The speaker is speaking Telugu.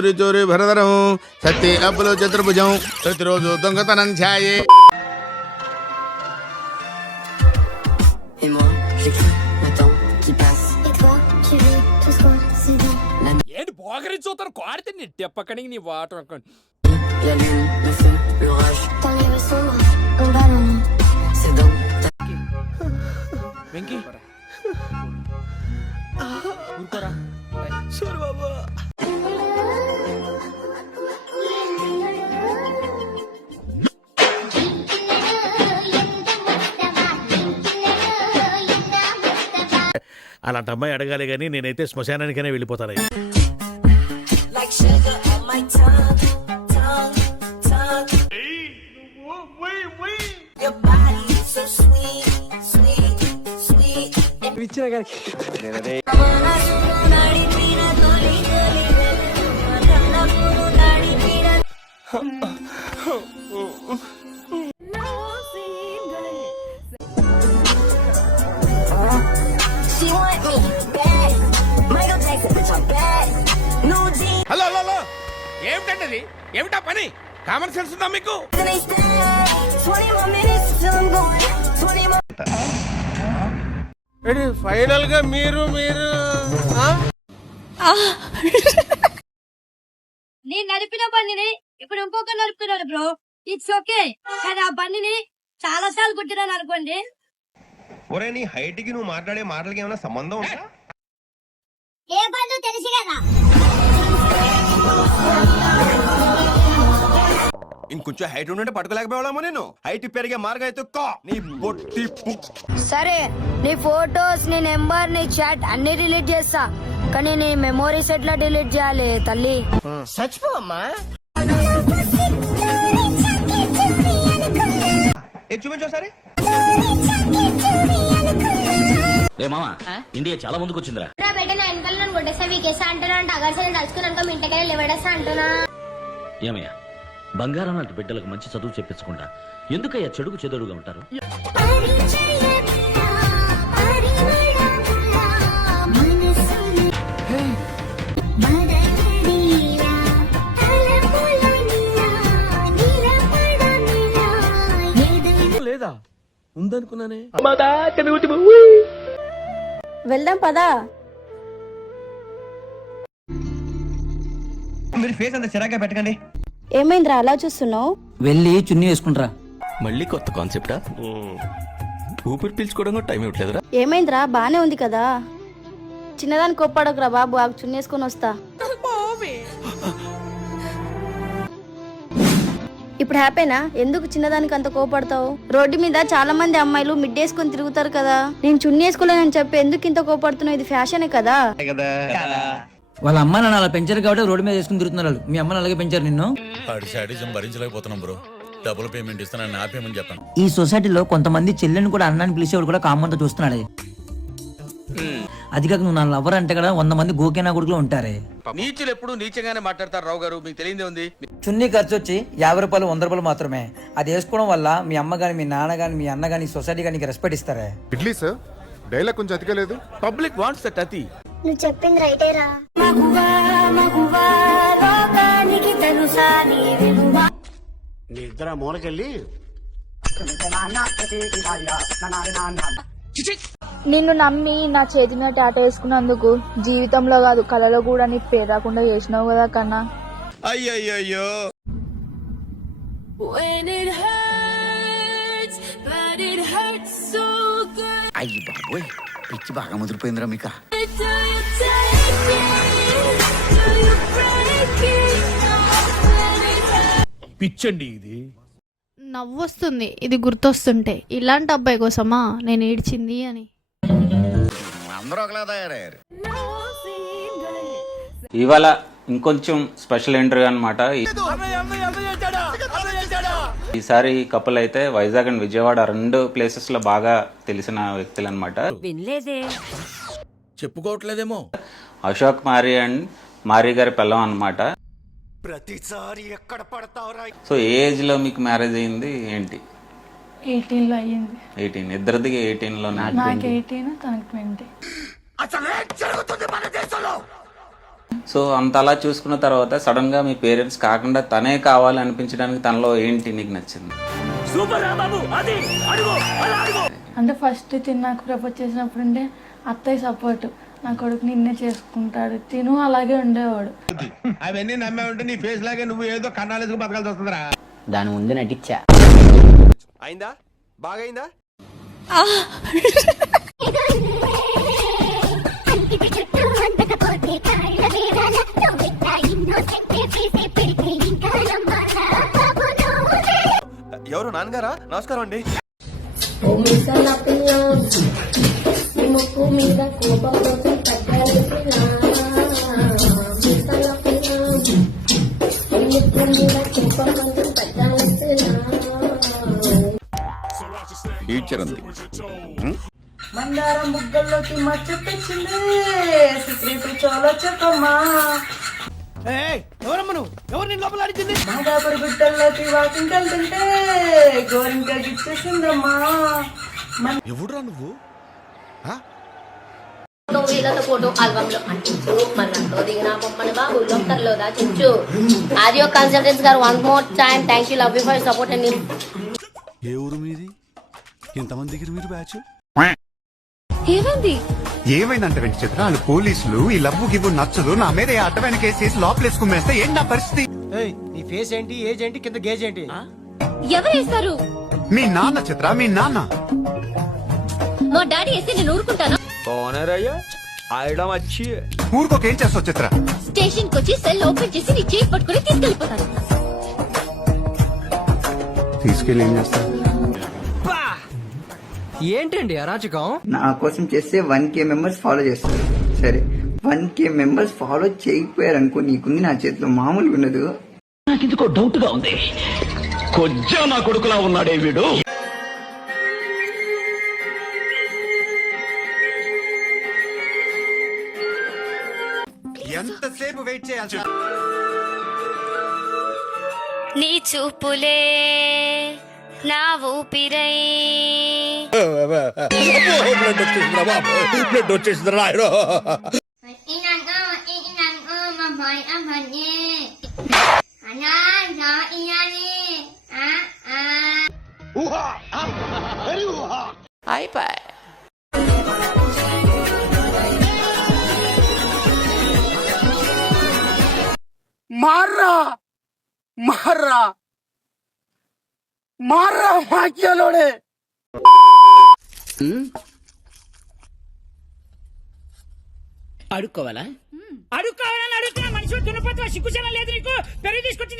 చోరీ చోరీ భరధరం సత్తి అప్పులు చతుర్భుజం ప్రతిరోజు దొంగతనం ఛాయే. ఏంటి పోగరి చూతారు కోడితే నీ తెప్పకడికి నీ వాటర్ వెంకీ ఊరుకోరా సూరు బాబు. అలాంటి అమ్మాయి అడగాలి కానీ నేనైతే శ్మశానానికైనా వెళ్ళిపోతాను. హలో హలో హలో ఏమిటండి ఏమిటా పని? కామన్ సెన్స్ ఉందా మీకు? ఫైనల్ గా మీరు నేను నడిపిన బండిని ఇప్పుడు ఇంకొక నడుపుతున్నాడు బ్రో. ఇట్స్ ఓకే, కానీ ఆ బండిని చాలా సార్లు కుట్టినాను అనుకోండి. ఒరే నీ హైట్ కి నువ్వు మాట్లాడే మాటలకి ఏమైనా సంబంధం ఉందా? ఏ బండి తెలిసి కదా. ఇంకొంచెం హైట్ ఉంటే పట్టుకోలేకపోయామో నేను. హైట్ పెరిగే మార్గం అయితే నీ బొట్టి. సరే, నీ ఫోటోస్, నీ నెంబర్, నీ చాట్ అన్ని డిలీట్ చేస్తా, కానీ నీ మెమోరీస్ ఎట్లా డిలీట్ చేయాలి తల్లి? చచ్చిపోమ్మా. చూపించు సరే. మామా ఇండియా చాలా ముందుకు వచ్చిందిరా. ఏమయ్యా బంగారం లాంటి బిడ్డలకు మంచి చదువు చెప్పించకుండా ఎందుకయ్యా చెడుకు చెదురుగా ఉంటారు? లేదా ఉందనుకున్నానే. వెళ్దాం పదా. మీరు ఫేస్ అంత చిరాగ్గా పెట్టకండి. ఏమైందిరా అలా చూస్తున్నావు? వెళ్ళి చున్నీ వేసుకుంటారా. మళ్ళీ కొత్త కాన్సెప్టా? ఊపిరి పీల్చుకోవడం కూడా టైం ఇవ్వట్లేదురా. ఏమైందిరా, బానే ఉంది కదా. చిన్నదాన్ని కోప్పడకురా బాబు, ఆ చున్నేసుకొని వస్తా. ఇప్పుడు హ్యాపీనా? ఎందుకు చిన్నదానికి అంత కోపడతావు? రోడ్డు మీద చాలా మంది అమ్మాయిలు మిడ్డేసుకొని తిరుగుతారు కదా. నేను చున్నీ వేసుకోలేనని చెప్పి ఎందుకు ఇంత కోపడుతున్నావు? ఇది ఫ్యాషనే కదా. వాళ్ళ అమ్మ నాన్న అలా పెంచారు కాబట్టి రోడ్డు మీద వేసుకుని తిరుగుతున్నారు. మీ అమ్మని అలాగే పెంచారు నిన్ను. భరించలేకపోతున్నాం బ్రో. డబుల్ పేమెంట్ ఇస్తానని ఆపేమని చెప్పాను. ఈ సొసైటీలో కొంతమంది చెల్లెని కూడా అన్నాన్ని పిలిచేవాడు కూడా కామంతో చూస్తున్నాడు. అది కాక నువ్వు నా లవర్ అంటే కదా 100 మంది గోకేనా కొడుకులు ఉంటారే. నీచులు ఎప్పుడు నీచంగానే మాట్లాడతారు రావు గారు, మీకు తెలియదే ఉంది. చున్నీ ఖర్చు వచ్చి 50 రూపాయలు 100 రూపాయలు మాత్రమే. అది వేసుకోవడం వల్ల మీ అమ్మ గాని, మీ నాన్న గాని, మీ అన్న గాని, సొసైటీ గాని రెస్పెక్ట్ ఇస్తారే. ఇడ్లీ సార్, డైలాగ్ కొంచెం అతికలేదు. పబ్లిక్ వాంట్స్ దట్ అతి. నువ్వు చెప్పింది రైటేరా. నీ ఇద్దరు మూలకెళ్ళి నిన్ను నమ్మి నా చేతి మీద టాటో వేసుకున్నందుకు జీవితంలో కాదు కళలో కూడా నీ పేరు రాకుండా చేసినావు కదా కన్నా. అయ్యయ్యో అయ్యి బాబోయ్, పిచ్చి బాగా ముదిరిపోయిందిరా మీకు. పిచ్చండి ఇది. నవ్వొస్తుంది ఇది గుర్తొస్తుంటే. ఇలాంటి అబ్బాయి కోసమా నేను ఏడ్చింది అని. అందరూ ఒకలా తయారయ్యారు. ఇవాళ ఇంకొంచెం స్పెషల్ ఇంటర్వ్యూ అన్నమాట. ఈసారి కపుల్ అయితే వైజాగ్ అండ్ విజయవాడ 2 ప్లేసెస్ లో బాగా తెలిసిన వ్యక్తులు అనమాట. చెప్పుకోవట్లేదేమో. అశోక్ మారి అండ్ మారి గారి పిల్లం అన్నమాట. ప్రతిసారి ఎక్కడ పడతావురా? సో ఏ ఏజ్ లో మీకు మ్యారేజ్ అయింది ఏంటి? 18 లో అయ్యింది. 18. ఇద్దరిది 18 లో. నాకు 18 తనకు 20. సో అంత అలా చూసుకున్న తర్వాత సడన్ గా మీ పేరెంట్స్ కాకుండా తనే కావాలి అనిపించడానికి తనలో ఏంటి నీకు నచ్చింది? అంటే ఫస్ట్ నాకు ప్రపోజ్ చేసినప్పుడు ఉండే అత్తయ్య సపోర్ట్, నా కొడుకు నిన్నే చేసుకుంటాడు తిను అలాగే ఉండేవాడు. అవన్నీ నమ్మే ఉంటే నీ ఫేస్ లాగే నువ్వు ఏదో కన్నాలేసుకు బతకాల్సి వస్తుందిరా. దాని ముందు నటించా. అయిందా? బాగైందా? ఎవరు నాన్నగారా? నమస్కారం అండి. ఫ్యూచర్ ఉంది. మందారం బుగ్గల్లోకి మచ్చ తెచ్చింది సీక్రెట్ చోలో చెప్పమ్మా. ఎవరమ్మ నువ్వు? ఎవరు నేను లోపల అడిగింది? మాదాపురి గుట్టల్లోకి వాకింగ్ వెళ్తుంటే గోరింక గిచ్చేసిందమ్మా. ఎవడురా నువ్వు? ఫోటో ఆల్బమ్ లో అంటించు, మనంతో దిగిన బొమ్మని బాబు లోకల్లో దాచించు. ఆడియో కన్సల్టెంట్స్ గారు one more time thank you, love you for support and ఏ ఊరు మీది? ఎంతమంది దగ్గర మీరు బ్యాచ్? ఏమైంది? ఏమైందంటే వెంట చిత్ర వాళ్ళు పోలీసులు ఈ లవ్వు గివ్వు నచ్చదు నా మీద అడ్డమైన కేసేసి లోపలేసుకుమేస్తే ఏంటి నా పరిస్థితి? నీ ఫేస్ ఏంటి, ఏజ్ ఏంటి, కింద గేజ్ ఏంటి? ఎవరు వేస్తారు? మీ నాన్న చిత్ర, మీ నాన్న. మా డాడీ వేస్తే నేను ఊరుకుంటాను. ఊరికొకేం చేస్తావు చిత్ర? స్టేషన్ కి వచ్చి సెల్ ఓపెన్ చేసి నీ చేయి పట్టుకుని తీసుకెళ్లిపోతాను. తీసుకెళ్ళి ఏం చేస్తా? ఏంటండి అరాచకం? నా కోసం చేస్తే 1K మెంబర్స్ ఫాలో చేస్తారు. సరే 1K మెంబర్స్ ఫాలో చేయకపోయారు అనుకో, నీకుంది నా చేతిలో మామూలుగా ఉండదు. నాకు ఇందుకో డౌట్ గా ఉంది. కొజ్జా నా కొడుకులా ఉన్నాడే వీడు. ఎంతసేపు వెయిట్ చేయాలి? నీ చూపులే నా ఊపిరై. బ్లడ్ వచ్చేసింది రాయరు. అయిపోయి మార్రా మార్రా మార్రా వాక్యాలోనే. అడుక్కోవాలా? అడుక్కోవాలని అడుగుతున్నా మనిషి దున్నపోతున్నా, సిగ్గుచనం లేదు నీకు? పెరుగు తీసుకొచ్చి